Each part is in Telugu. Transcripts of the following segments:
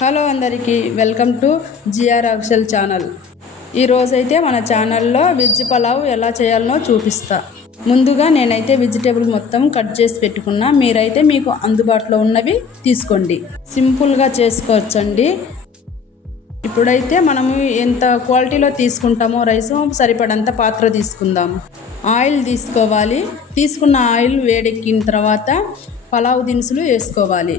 హలో అందరికీ welcome to GR official channel. ఈరోజైతే మన ఛానల్లో వెజ్ పలావ్ ఎలా చేయాలనో చూపిస్తా. ముందుగా నేనైతే వెజిటేబుల్ మొత్తం కట్ చేసి పెట్టుకున్నా. మీరైతే మీకు అందుబాటులో ఉన్నవి తీసుకోండి. సింపుల్గా చేసుకోవచ్చండి. ఇప్పుడైతే మనము ఎంత క్వాలిటీలో తీసుకుంటామో రైస్ సరిపడంత పాత్ర తీసుకుందాం. ఆయిల్ తీసుకోవాలి. తీసుకున్న ఆయిల్ వేడెక్కిన తర్వాత పలావ్ దినుసులు వేసుకోవాలి.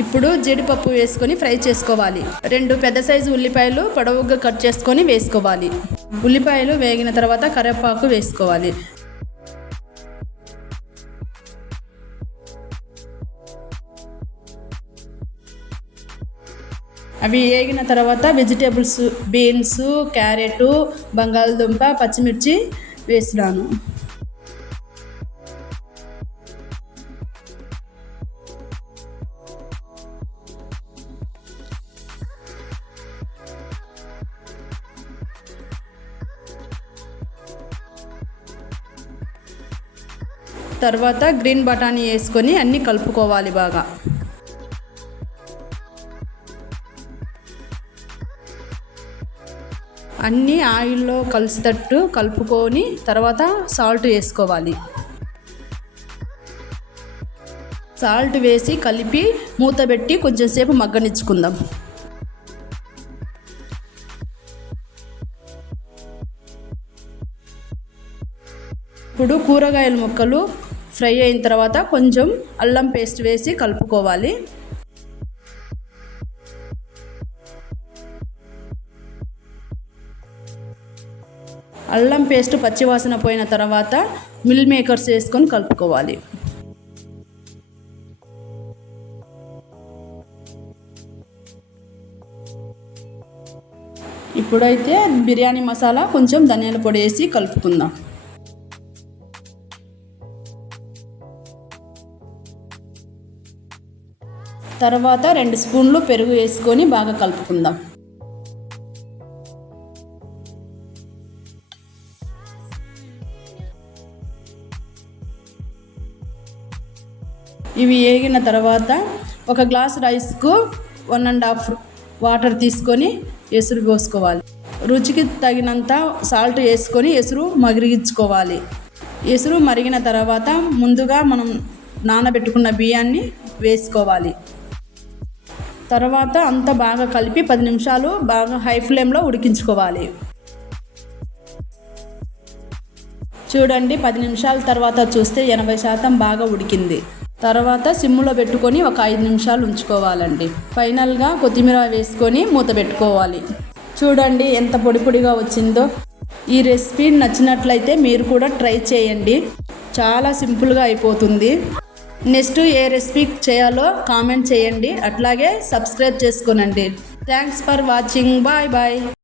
ఇప్పుడు జీడిపప్పు వేసుకొని ఫ్రై చేసుకోవాలి. 2 పెద్ద సైజు ఉల్లిపాయలు పొడవుగా కట్ చేసుకొని వేసుకోవాలి. ఉల్లిపాయలు వేగిన తర్వాత కరివేపాకు వేసుకోవాలి. అవి వేగిన తర్వాత వెజిటేబుల్స్ బీన్స్, క్యారెట్, బంగాళదుంప, పచ్చిమిర్చి వేసినాను. తర్వాత గ్రీన్ బఠానీ వేసుకొని అన్నీ కలుపుకోవాలి బాగా. అన్నీ ఆయిల్లో కలిసేటట్టు కలుపుకొని తర్వాత సాల్ట్ వేసుకోవాలి. సాల్ట్ వేసి కలిపి మూత పెట్టి కొంచెంసేపు మగ్గనిచ్చుకుందాం. ఇప్పుడు కూరగాయల ముక్కలు ఫ్రై అయిన తర్వాత కొంచెం అల్లం పేస్ట్ వేసి కలుపుకోవాలి. అల్లం పేస్ట్ పచ్చివాసన పోయిన తర్వాత మిల్ మేకర్స్ వేసుకొని కలుపుకోవాలి. ఇప్పుడైతే బిర్యానీ మసాలా కొంచెం ధనియాల పొడి వేసి కలుపుకుందాం. తర్వాత 2 స్పూన్లు పెరుగు వేసుకొని బాగా కలుపుకుందాం. ఇవి వేగిన తర్వాత 1 గ్లాస్ రైస్కు 1.5 వాటర్ తీసుకొని ఎసురు పోసుకోవాలి. రుచికి తగినంత సాల్ట్ వేసుకొని ఎసురు మరిగించుకోవాలి. ఎసురు మరిగిన తర్వాత ముందుగా మనం నానబెట్టుకున్న బియ్యాన్ని వేసుకోవాలి. తర్వాత అంతా బాగా కలిపి 10 నిమిషాలు బాగా హై ఫ్లేమ్లో ఉడికించుకోవాలి. చూడండి, 10 నిమిషాల తర్వాత చూస్తే 80% బాగా ఉడికింది. తర్వాత సిమ్లో పెట్టుకొని ఒక 5 నిమిషాలు ఉంచుకోవాలండి. ఫైనల్గా కొత్తిమీర వేసుకొని మూత పెట్టుకోవాలి. చూడండి ఎంత పొడి పొడిగా వచ్చిందో. ఈ రెసిపీ నచ్చినట్లయితే మీరు కూడా ట్రై చేయండి. చాలా సింపుల్గా అయిపోతుంది. నెక్స్ట్ ఏ రెసిపీ చేయాలో కామెంట్ చేయండి. అట్లాగే సబ్స్క్రైబ్ చేసుకోనండి. Thanks for watching. Bye bye.